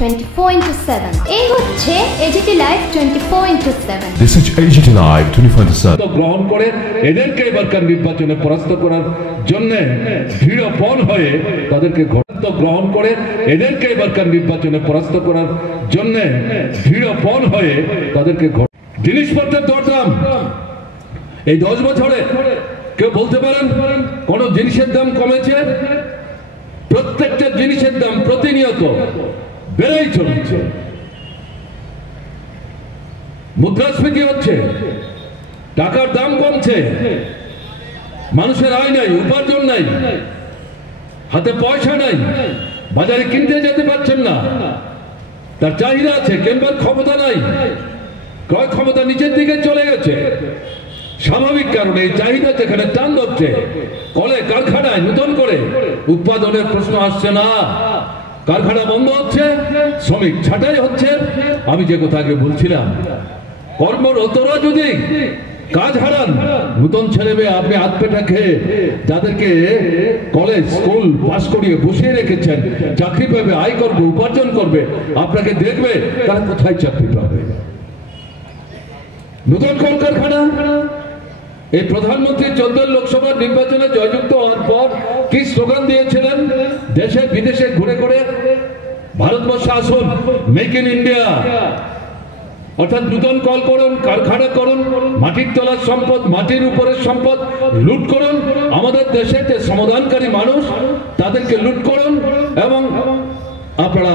24/7 এই হচ্ছে AGT live 24/7 This is AGT Live 24/7 গ্রহণ করে এদেরকে এবারকার নির্বাচনে পরাস্ত করার জন্য দৃঢ়পণ হয়ে তাদেরকে গ্রহণ করে এদেরকে এবারকার নির্বাচনে পরাস্ত করার জন্য দৃঢ়পণ হয়ে তাদেরকে জিনিসপত্রের দরদাম এই 10 বছরে কেউ বলতে পারেন কোন জিনিসের দাম কমেছে? প্রত্যেকটা জিনিসের দাম প্রতিনিয়ত বেড়েই চলছে। মুদ্রাস্ফীতি হচ্ছে, টাকার দাম কমছে, মানুষের আয় নাই, উপার্জন নাই, হাতে পয়সা নাই, বাজারে কিনতে যেতে পারছেন না, তার চাহিদা আছে, কেনবার ক্ষমতা নাই, ক্রয় ক্ষমতা নিচের দিকে চলে গেছে। স্বাভাবিক কারণে এই চাহিদা যেখানে টান ধরছে, কলে কারখানায় নতুন করে উৎপাদনের প্রশ্ন আসছে না, কারখানা বন্ধ হচ্ছে, শ্রমিক ছাঁটাই হচ্ছে। আমি যে কথা আগে বলছিলাম, কর্মরতরা যদি কাজ হারান, নতুন ছেলে মেয়ে আপনি হাত পেটা খেয়ে যাদেরকে কলেজ স্কুল পাস করিয়ে বসিয়ে রেখেছেন, চাকরি পাবে, আয় করবে, উপার্জন করবে, আপনাকে দেখবে, তারা কোথায় চাকরি পাবে? নতুন কলকারখানা। এই প্রধানমন্ত্রী 14 লোকসভা নির্বাচনে জয়যুক্ত হওয়ার পর কি স্লোগান দিয়েছিলেন? দেশে বিদেশে ঘুরে ঘুরে ভারতবর্ষে আসুন, মেক ইন ইন্ডিয়া, অর্থাৎ নতুন কল করুন, কারখানা করুন, মাটির তলার সম্পদ, মাটির উপরের সম্পদ লুট করুন, আমাদের দেশে যে সমাধানকারী মানুষ তাদেরকে লুট করুন, এবং আপনারা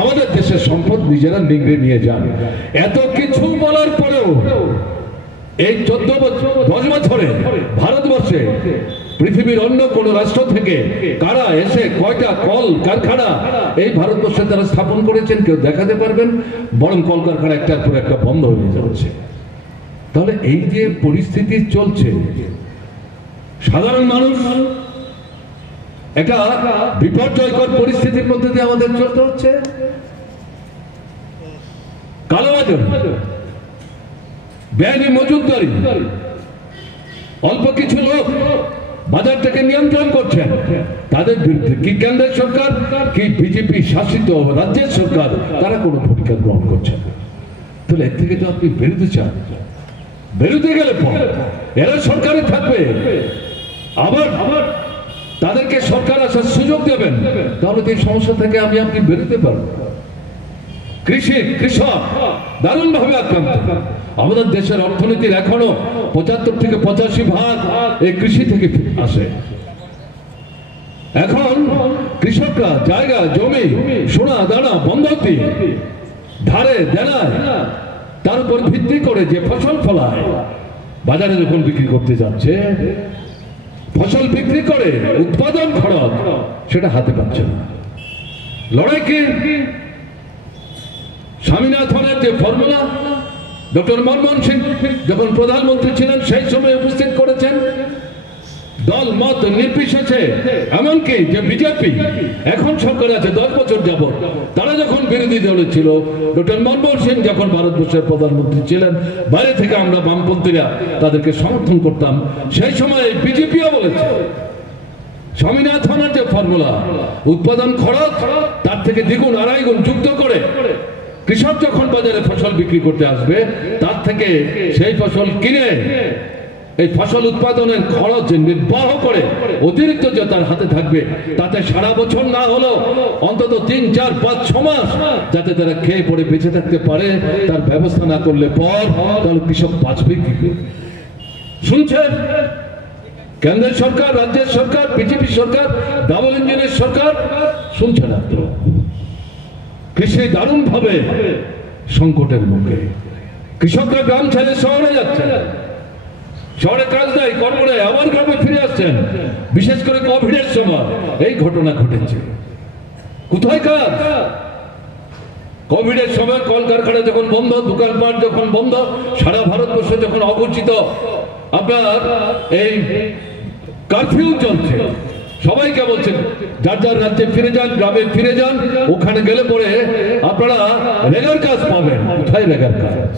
আমাদের দেশের সম্পদ নিজেরা নিংড়ে নিয়ে যান। এত কিছু বলার পরেও এই 10 বছরে ভারতবর্ষে পৃথিবীর অন্য কোন রাষ্ট্র থেকে কারা এসে কয়টা কল কারখানা এই ভারতবর্ষে তারা স্থাপন করেছেন কেউ দেখাতে পারবেন? বরং কলকারখানা একটার পর একটা বন্ধ হয়ে যাচ্ছে। তাহলে এই যে পরিস্থিতি চলছে, সাধারণ মানুষ একটা বিপর্যয়কর পরিস্থিতির মধ্যে দিয়ে আমাদের চলতে হচ্ছে। কালোবাজার, বেআইনি মজুতদারি, অল্প কিছু লোক বাজারটাকে নিয়ন্ত্রণ করছেন, তাদের বিরুদ্ধে কি কেন্দ্রের সরকার কি বিজেপি শাসিত রাজ্যের সরকার তারা কোনো ভূমিকা গ্রহণ করছে না। তাহলে এর থেকে তো আপনি বেরোতে চান, বেরোতে গেলে এরা সরকারে থাকবে, আবার তাদেরকে সরকার আসার সুযোগ দেবেন, তাহলে এই সমস্যা থেকে আপনি বেরোতে পারবেন। কৃষক দারুণ ভাবে আক্রান্ত। আমাদের দেশের অর্থনীতির এখনো 75 থেকে 85% এই কৃষি থেকে আসে। এখন কৃষকরা জায়গা জমি সোনা দানা বন্ধক দিয়ে ধারে দেনায় তার উপর ভিত্তি করে যে ফসল ফলায়, বাজারে যখন বিক্রি করতে যাচ্ছে, ফসল বিক্রি করে উৎপাদন খরচ সেটা হাতে পাচ্ছে না। লড়াই কি? স্বামীনাথনের যে ফর্মুলা ডক্টর মনমোহন সিং যখন প্রধানমন্ত্রী ছিলেন সেই সময় উপস্থিত করেছেন, দল মত নির্বিশেষে, এমনকি যে বিজেপি এখন সরকার আছে 10 বছর যাবত, তারা যখন বিরোধী দলে ছিল, ডক্টর মনমোহন সিং যখন ভারতবর্ষের প্রধানমন্ত্রী ছিলেন, বাইরে থেকে আমরা বামপন্থীরা তাদেরকে সমর্থন করতাম। সেই সময় বিজেপিও বলেছে স্বামীনাথনের যে ফর্মুলা, উৎপাদন খরচ তার থেকে দ্বিগুণ আড়াই গুণ যুক্ত করে কৃষক যখন বাজারে ফসল বিক্রি করতে আসবে, তার থেকে সেই ফসল কিনে এই ফসল উৎপাদনের খরচ নির্বাহ করে অতিরিক্ত যে তার হাতে থাকবে, তাতে সারা বছর না হলো অন্তত 3, 4, 5, 6 মাস যাতে তারা খেয়ে পড়ে বেঁচে থাকতে পারে, তার ব্যবস্থা না করলে তাহলে কৃষক বাঁচবে কি করে? শুনছেন, কেন্দ্রের সরকার, রাজ্যের সরকার, বিজেপি সরকার, ডাবল ইঞ্জিনের সরকার শুনছে না। কৃষি দারুণ ভাবে সংকটের মুখে। কৃষকরা গ্রাম ছেড়ে শহরে যাচ্ছে, শহরে কাজ নাই, কর্ম নাই, আবার গ্রামে ফিরে আসছেন। বিশেষ করে কোভিডের সময় এই ঘটনা ঘটেছে। কোথায় কাজ? কোভিডের সময় কলকারখানা যখন বন্ধ, দোকানপাট যখন বন্ধ, সারা ভারতবর্ষে যখন অঘোষিত আপনার এই কারফিউ চলছে, সবাইকে বলছেন যার যার রাজ্যে ফিরে যান, গ্রামে ফিরে যান, ওখানে গেলে পরে আপনারা রেগার কাজ পাবেন। কোথায় রেগার কাজ?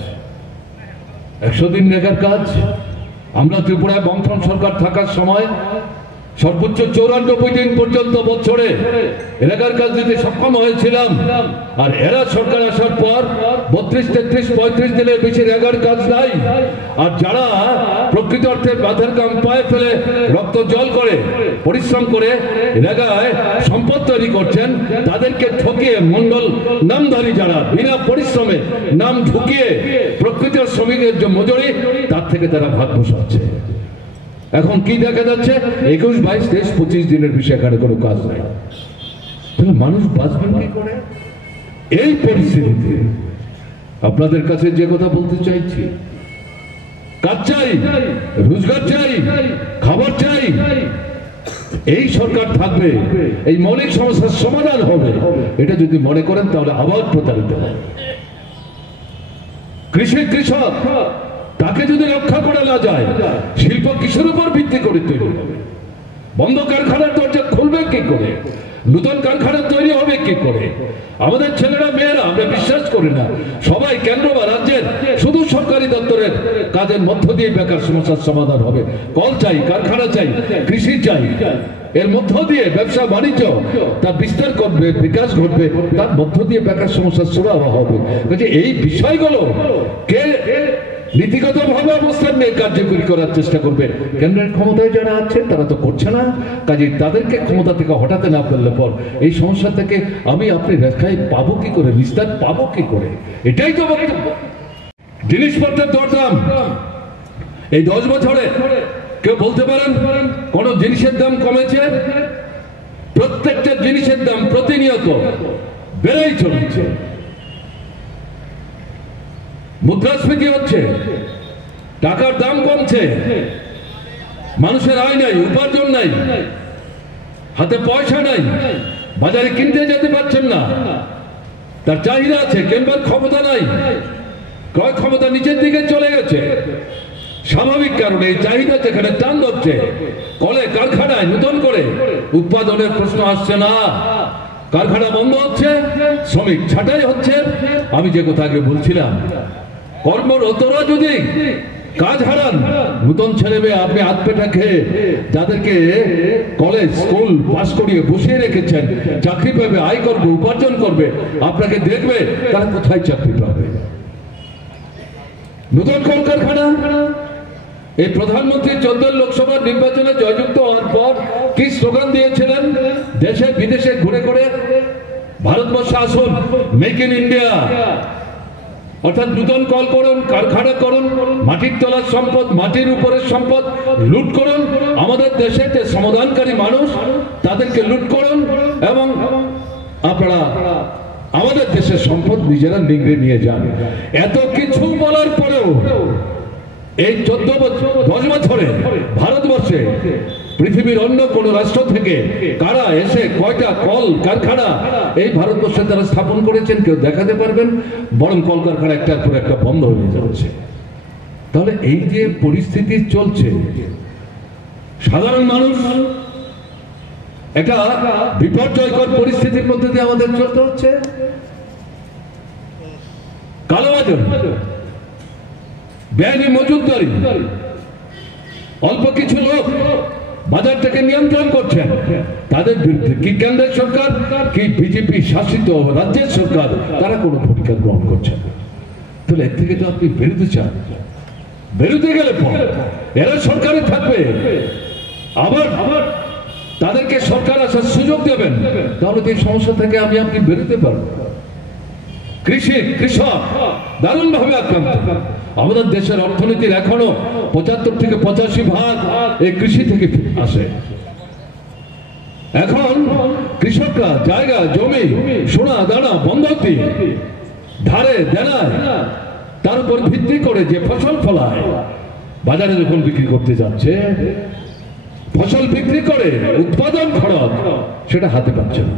100 দিন রেগার কাজ। আমরা ত্রিপুরায় বামফ্রন্ট সরকার থাকার সময় সর্বোচ্চ 94 দিন পর্যন্ত বছরে রেগার কাজ দিতে সক্ষম হয়েছিলাম। আর এরা সরকার আসার পর 32, 33, 35 দিনের বেশি রেগার কাজ নাই। আর যারা প্রকৃত অর্থে বাধার কাম পায়ে ফেলে রক্ত জল করে পরিশ্রম করে রেগায় সম্পদ তৈরি করছেন, তাদেরকে ঠকিয়ে মন্ডল নামধারী যারা বিনা পরিশ্রমে নাম ঢুকিয়ে প্রকৃত শ্রমিকের যে মজুরি তার থেকে তারা ভাগ বসাচ্ছে। এখন কি দেখা যাচ্ছে? 21, 22, 23, 25 দিনের বেশি এখানে কোনো কাজ নাই। তাহলে মানুষ বাঁচবেন কি করে এই পরিস্থিতিতে? আপনাদের কাছে যে কথা বলতে চাইছি, কাজ চাই, রোজগার চাই, খাবার চাই। এই সরকার থাকবে, এই মৌলিক সমস্যার সমাধান হবে, এটা যদি মনে করেন তাহলে আবার প্রতারিত হবে। কৃষক তাকে যদি রক্ষা করা না যায়, শিল্প কিসের উপর ভিত্তি করে তৈরি হবে? বন্ধ কারখানার দরজা খুলবে কি করে? নতুন কারখানা তৈরি হবে কি করে? আমাদের ছেলেরা মেয়েরা, আমরা বিশ্বাস করি না সবাই কেন্দ্র বা রাজ্যের শুধু সরকারি দপ্তরের কাজের মধ্য দিয়ে বেকার সমস্যার সমাধান হবে। কল চাই, কারখানা চাই, কৃষি চাই, এর মধ্য দিয়ে ব্যবসা বাণিজ্য তার বিস্তার করবে, বিকাশ ঘটবে, তার মধ্য দিয়ে বেকার সমস্যার সুরাহা হবে। এই বিষয়গুলো কে নীতিগতভাবে অবস্থান নিয়ে কার্যকরী করার চেষ্টা করবে? কেন্দ্রের ক্ষমতায় যারা আছে তারা তো করছে না। কাজে তাদেরকে ক্ষমতা থেকে হটাতে না পারলে পর এই সমস্যা থেকে আমি আপনি রেখায় পাবো কি করে, নিস্তার পাবো কি করে? এটাই তো বক্তব্য। জিনিসপত্রের দরদাম এই 10 বছরে কেউ বলতে পারেন কোন জিনিসের দাম কমেছে? প্রত্যেকটা জিনিসের দাম প্রতিনিয়ত বেড়েই চলেছে। মুদ্রাস্ফীতি হচ্ছে, টাকার দাম কমছে, মানুষের আয় নাই, উপার্জন নাই, হাতে পয়সা নাই, বাজারে কিনতে যেতে পারছেন না, তার চাহিদা আছে, কেনবার ক্ষমতা নাই, ক্রয় ক্ষমতা নিচের দিকে চলে গেছে। স্বাভাবিক কারণে এই চাহিদা যেখানে টান ধরছে, কলে কারখানায় নতুন করে উৎপাদনের প্রশ্ন আসছে না, কারখানা বন্ধ হচ্ছে, শ্রমিক ছাঁটাই হচ্ছে। আমি যে কথা আগে বলছিলাম, কর্মরতরা যদি কাজ হারান, নতুন ছেলে মেয়ে আপনি হাত পেটা খেয়ে যাদেরকে কলেজ স্কুল পাস করিয়ে বসিয়ে রেখেছেন, চাকরি পাবে, আয় করবে, উপার্জন করবে, আপনাকে দেখবে, তারা কোথায় চাকরি পাবে? নতুন কলকারখানা এই প্রধানমন্ত্রী 14 লোকসভা নির্বাচনে জয়যুক্ত হওয়ার পর কি স্লোগান দিয়েছিলেন? দেশে বিদেশে ঘুরে ঘুরে ভারতবর্ষে আসুন, মেক ইন ইন্ডিয়া, অর্থাৎ নতুন কল করুন, কারখানা করুন, মাটির তলার সম্পদ, মাটির উপরের সম্পদ লুট করুন, আমাদের দেশে যে সমাধানকারী মানুষ তাদেরকে লুট করুন, এবং আপনারা আমাদের দেশের সম্পদ নিজেরা নিংড়ে নিয়ে যান। এত কিছু বলার পরেও এই 10 বছরে ভারতবর্ষে পৃথিবীর অন্য কোন রাষ্ট্র থেকে কারা এসে কয়টা কল কারখানা এই ভারতবর্ষে তারা স্থাপন করেছেন কেউ দেখাতে পারবেন? বরং কলকারখানা একটার পর একটা বন্ধ হয়ে যাচ্ছে। তাহলে এই যে পরিস্থিতি চলছে, সাধারণ মানুষ একটা বিপর্যয়কর পরিস্থিতির মধ্যে দিয়ে আমাদের চলতে হচ্ছে। কালোবাজার, বেআইনি মজুতদারি, অল্প কিছু লোক বাজারটাকে নিয়ন্ত্রণ করছেন, তাদের বিরুদ্ধে কি কেন্দ্রের সরকার কি বিজেপি শাসিত রাজ্যের সরকার তারা কোনো ভূমিকা গ্রহণ করছে না। তাহলে এর থেকে তো আপনি বেরোতে চান, বেরোতে গেলে এরা সরকারে থাকবে, আবার তাদেরকে সরকার আসার সুযোগ দেবেন, তাহলে এই সমস্যা থেকে আমি আপনি বেরোতে পারবো। কৃষক দারুণ ভাবে আক্রান্ত। আমাদের দেশের অর্থনীতির এখনো 75 থেকে 85% এই কৃষি থেকে আসে। এখন কৃষকরা জায়গা জমি সোনা দানা বন্ধক দিয়ে ধারে দেনায় তার উপর ভিত্তি করে যে ফসল ফলায়, বাজারে যখন বিক্রি করতে যাচ্ছে, ফসল বিক্রি করে উৎপাদন খরচ সেটা হাতে পাচ্ছে না।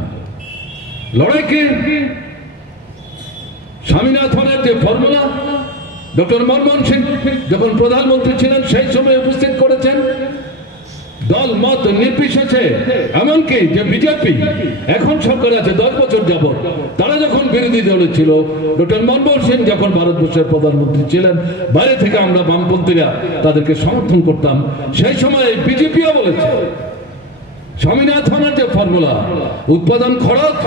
লড়াই কি? স্বামীনাথনের যে ফর্মুলা ডক্টর মনমোহন সিং যখন প্রধানমন্ত্রী ছিলেন সেই সময় উপস্থিত করেছেন, দল মত নির্বিশেষে, এমনকি যে বিজেপি এখন সরকার আছে 10 বছর যাবত, তারা যখন বিরোধী দলে ছিল, ডক্টর মনমোহন সিং যখন ভারতবর্ষের প্রধানমন্ত্রী ছিলেন, বাইরে থেকে আমরা বামপন্থীরা তাদেরকে সমর্থন করতাম। সেই সময় বিজেপিও বলেছে স্বামীনাথনের যে ফর্মুলা, উৎপাদন খরচ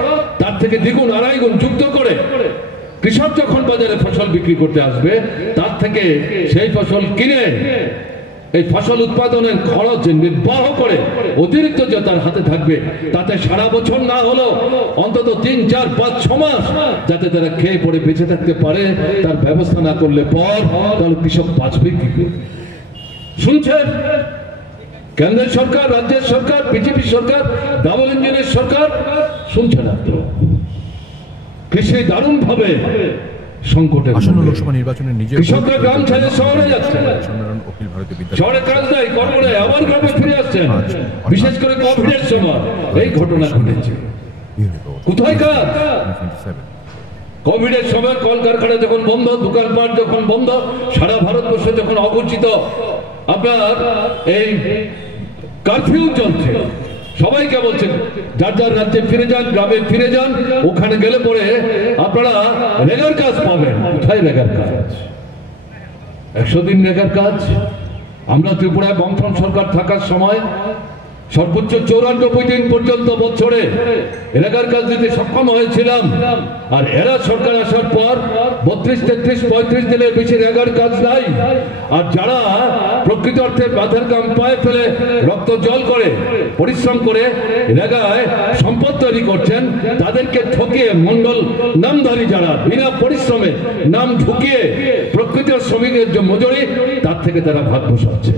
তার থেকে দ্বিগুণ আড়াই গুণ যুক্ত করে কৃষক যখন বাজারে ফসল বিক্রি করতে আসবে, তার থেকে সেই ফসল কিনে এই ফসল উৎপাদনের খরচ নির্বাহ করে অতিরিক্ত যে তার হাতে থাকবে, তাতে সারা বছর না হলো অন্তত 3, 4, 5, 6 মাস যাতে তারা খেয়ে পড়ে বেঁচে থাকতে পারে, তার ব্যবস্থা না করলে পর তাহলে কৃষক বাঁচবে কি করে? শুনছেন কেন্দ্রের সরকার, রাজ্যের সরকার, বিজেপি সরকার, ডাবল ইঞ্জিনের সরকার, শুনছেন তো কৃষি দারুণ ভাবে সংকটে। আসন্ন লোকসভা নির্বাচনে নিজের কৃষকরা গ্রাম ছেড়ে শহরে যাচ্ছে, শহরে কাজ নাই, কর্ম নাই, আবার গ্রামে ফিরে আসছেন। বিশেষ করে কোভিডের সময় এই ঘটনা ঘটেছে। কোথায় কাজ? কোভিডের সময় কলকারখানা যখন বন্ধ, দোকানপাট যখন বন্ধ, সারা ভারতবর্ষে যখন অঘোষিত আপনার এই কারফিউ চলছে, সবাইকে বলছেন যার যার রাজ্যে ফিরে যান, গ্রামে ফিরে যান। ওখানে গেলে পরে আপনারা রেগার কাজ পাবেন। কোথায় রেগার কাজ? 100 দিন রেগার কাজ। আমরা ত্রিপুরায় বামফ্রন্ট সরকার থাকার সময় সর্বোচ্চ 94 দিন পর্যন্ত বছরে রেগার কাজ দিতে সক্ষম হয়েছিলাম। আর এরা সরকার আসার পর 32, 33, 35 দিনের বেশি রেগার কাজ নাই। আর যারা প্রকৃত অর্থে বাধার কাম পায়ে ফেলে রক্ত জল করে পরিশ্রম করে রেগায় সম্পদ তৈরি করছেন, তাদেরকে ঠকিয়ে মন্ডল নামধারী যারা বিনা পরিশ্রমে নাম ঢুকিয়ে প্রকৃত শ্রমিকের যে মজুরি, তার থেকে তারা ভাগ বসাচ্ছে।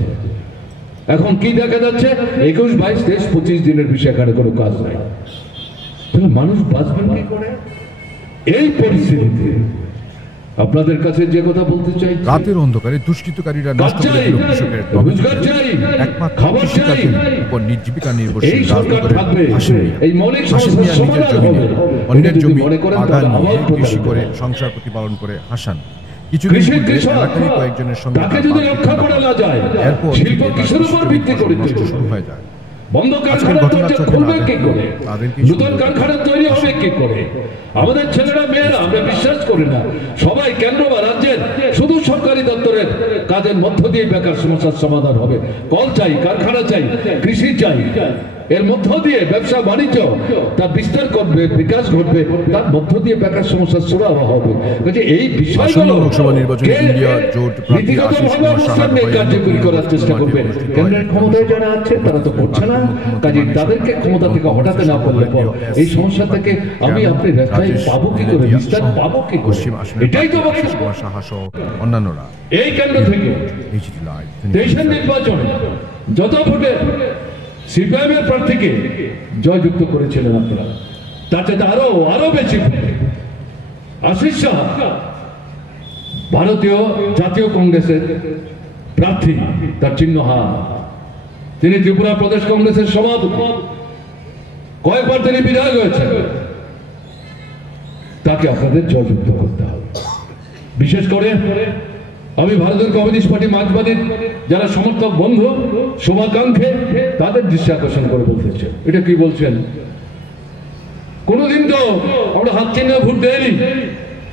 এখন কি দেখা যাচ্ছে? 21, 22, 23, 25 দিনের বেশি এখানে কোনো কাজ নাই। তাহলে মানুষ বাঁচবেন কি করে এই পরিস্থিতিতে? আপনাদের কাছে যে কথা বলতে চাই, রাতের অন্ধকারে দুষ্কৃতকারীরা নষ্ট করে দিল কৃষকের একমাত্র কৃষিকাজের উপর জীবিকা নির্ভরশীল এই মৌলিক হাসিম মিয়া নিজের জমি অন্যের জমি বাগান নিয়ে কৃষি করে সংসার প্রতিপালন করে হাসান। কিছুদিন পূর্বে এলাকারই কয়েকজনের সঙ্গে এরপর শুরু হয়ে যায়। আজকের ঘটনার চোখে না নতুন কারখানা তৈরি হবে কি করে? আমাদের ছেলেরা মেয়েরা, আমরা বিশ্বাস করি না সবাই কেন্দ্র বা রাজ্যের শুধু সরকারি দপ্তরের কাজের মধ্য দিয়ে বেকার সমস্যার সমাধান হবে। কল চাই, কারখানা চাই, কৃষি চাই, এর মধ্য দিয়ে ব্যবসা বাণিজ্য তার বিস্তার করবে, বিকাশ ঘটবে, তার মধ্য দিয়ে বেকার সমস্যার সুরাহা হবে। এই বিষয়গুলো লোকসভা নির্বাচনে ইন্ডিয়া জোট প্রার্থী আশিস কুমার সাহার কার্যকরী করার চেষ্টা করবে। কেন্দ্রের ক্ষমতায় যারা আছে তারা তো করছে না, কাজে তাদেরকে ক্ষমতা থেকে হটাতে না পারলে পর এই সমস্যা থেকে আমি আপনি রেখায় পাবো কি করে, বিস্তার পাবো কি করে? এটাই তো কুমার সাহা সহ অন্যান্যরা এই কেন্দ্র থেকে দেশের নির্বাচনে যত ভোটে সিপিএম এর প্রার্থীকে জয়যুক্ত করেছিলেন আপনারা, তার চাইতে আরো বেশি আশিস সাহা ভারতীয় জাতীয় কংগ্রেসের প্রার্থী, তার চিহ্ন হাত। তিনি ত্রিপুরা প্রদেশ কংগ্রেসের সভাপতি, কয়েকবার তিনি বিধায়ক হয়েছেন। তাকে আপনাদের জয়যুক্ত করতে হবে। বিশেষ করে আমি ভারতের কমিউনিস্ট পার্টি মার্ক্সবাদীর যারা সমর্থক বন্ধু, শুভাকাঙ্ক্ষী, তাদের দৃষ্টি আকর্ষণ করে বলতেছে, এটা কি বলছেন? কোনদিন তো আমরা হাত চিহ্নে ভোট দেয়নি,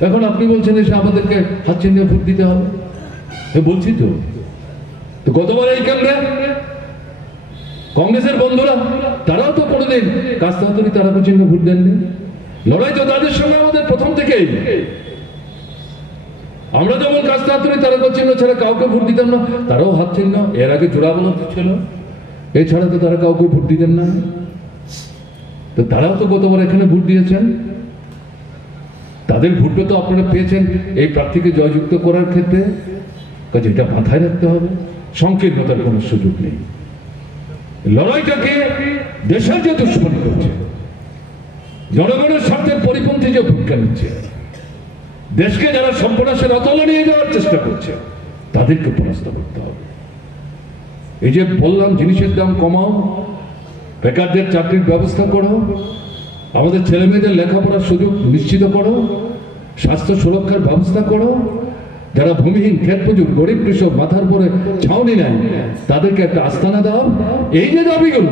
এখন আপনি বলছেন এসে আমাদেরকে হাত চিহ্নে ভোট দিতে হবে। বলছি তো গতবার এই কেন্দ্রে কংগ্রেসের বন্ধুরা তারাও তো কোনোদিন কাস্তাহাতুরি তারাকো চিহ্ন ভোট দেননি। লড়াই তো তাদের সঙ্গে আমাদের প্রথম থেকেই। আমরা যেমন কাস্তাহাতুরি তারাকো চিহ্ন ছাড়া কাউকে ভোট দিতাম না, তারাও হাত চিহ্ন, এর আগে জোড়াবলম্বী ছিল, এছাড়া তো তারা কাউকে ভোট দিতেন না। তো তারাও তো গতবার এখানে ভোট দিয়েছেন, তাদের ভোটটা তো আপনারা পেয়েছেন এই প্রার্থীকে জয়যুক্ত করার ক্ষেত্রে। কাজে এটা মাথায় রাখতে হবে, সংকীর্ণতার কোনো সুযোগ নেই। লড়াইটাকে দেশের যে দুশ্মনী করছে, জনগণের স্বার্থের পরিপন্থী যে ভূমিকা নিচ্ছে, দেশকে যারা সর্বনাশের অতলে নিয়ে যাওয়ার চেষ্টা করছে, তাদেরকে পরাস্ত করতে হবে। এই যে বললাম জিনিসের দাম কমাও, বেকারদের চাকরির ব্যবস্থা করো, আমাদের ছেলে মেয়েদের লেখাপড়ার সুযোগ নিশ্চিত করো, স্বাস্থ্য সুরক্ষার ব্যবস্থা করো, যারা ভূমিহীন, ক্ষেত মজুর, গরিব কৃষক, মাথার পরে ছাউনি নেয়, তাদেরকে একটা আস্তানা দাও। এই যে দাবিগুলো,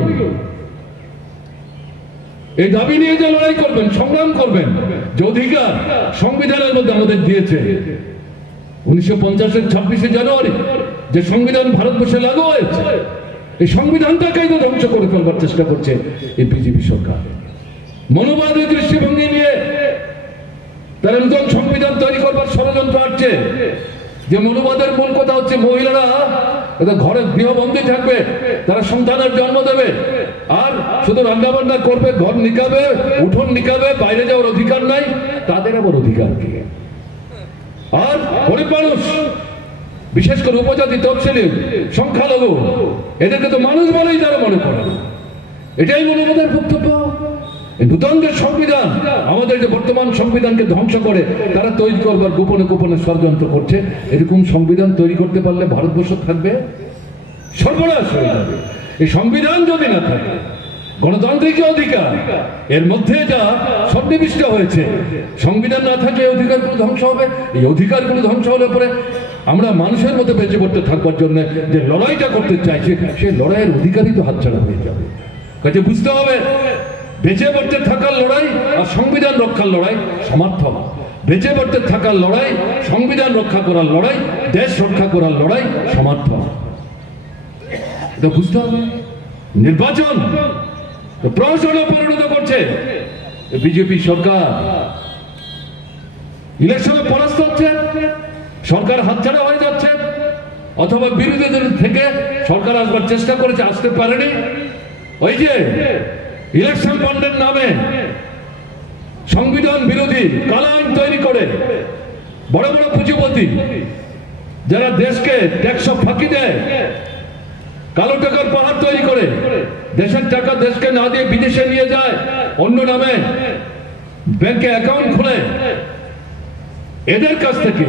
এই দাবি নিয়ে যে লড়াই করবেন, সংগ্রাম করবেন, যে অধিকার সংবিধানের মধ্যে আমাদের দিয়েছে 1950-এর 26শে জানুয়ারি যে সংবিধান ভারতবর্ষে লাগু হয়েছে, এই সংবিধানটাকেই তো ধ্বংস করে ফেলবার চেষ্টা করছে এই বিজেপি সরকার। মনোবাদী দৃষ্টিভঙ্গি নিয়ে তারা নতুন সংবিধান তৈরি করবার ষড়যন্ত্র আসছে। যে মনোবাদের মূল কথা হচ্ছে মহিলারা ঘরে গৃহবন্দী থাকবে, তারা সন্তানের জন্ম দেবে, আর শুধু রান্না বান্না করবে, ঘর নিকাবে, উঠোন নিকাবে, বাইরে যাওয়ার অধিকার নাই। তাদের আবার অধিকার কি? আর গরিব মানুষ, বিশেষ করে উপজাতি, তফসিলি, সংখ্যালঘু, এদেরকে তো মানুষ বলেই তারা মনে করে। এটাই মনোবাদের বক্তব্য। নূতন যে সংবিধান, আমাদের যে বর্তমান সংবিধানকে ধ্বংস করে তারা তৈরি করবার গোপনে গোপনে ষড়যন্ত্র করছে। এরকম সংবিধান তৈরি করতে পারলে ভারতবর্ষ থাকবে সর্বনাশ হয়ে যাবে। এই সংবিধান যদি না থাকে, গণতান্ত্রিক অধিকার এর মধ্যে যা সন্নিবিষ্ট হয়েছে, সংবিধান না থাকলে এই অধিকারগুলো ধ্বংস হবে। এই অধিকারগুলো ধ্বংস হলে পরে আমরা মানুষের মধ্যে বেঁচে পড়তে থাকবার জন্য যে লড়াইটা করতে চাইছে, সেই লড়াইয়ের অধিকারই তো হাতছাড়া হয়ে যাবে। কাজে বুঝতে হবে, বেঁচে পড়তে থাকার লড়াই আর সংবিধান রক্ষার লড়াই সমার্থক। বেঁচে পড়তে থাকার লড়াই, সংবিধান রক্ষা করার লড়াই, দেশ রক্ষা করার লড়াই সমার্থক। এটা বুঝতে হবে। নির্বাচন প্রহসনে পরিণত করছে বিজেপি সরকার। ইলেকশনে পরাস্ত হচ্ছে, সরকার হাতছাড়া হয়ে যাচ্ছে, অথবা বিরোধীদের থেকে সরকার আসবার চেষ্টা করেছে, আসতে পারেনি। ওই যে ইলেকশন বন্ডের নামে সংবিধান বিরোধী কালা আইন তৈরি করে বড় বড় পুঁজিপতি যারা দেশকে ট্যাক্স ফাঁকি দেয়, কালো টাকার পাহাড় তৈরি করে দেশের টাকা দেশকে না দিয়ে বিদেশে নিয়ে যায়, অন্য নামে ব্যাংকে অ্যাকাউন্ট খুলে এদের কাছ থেকে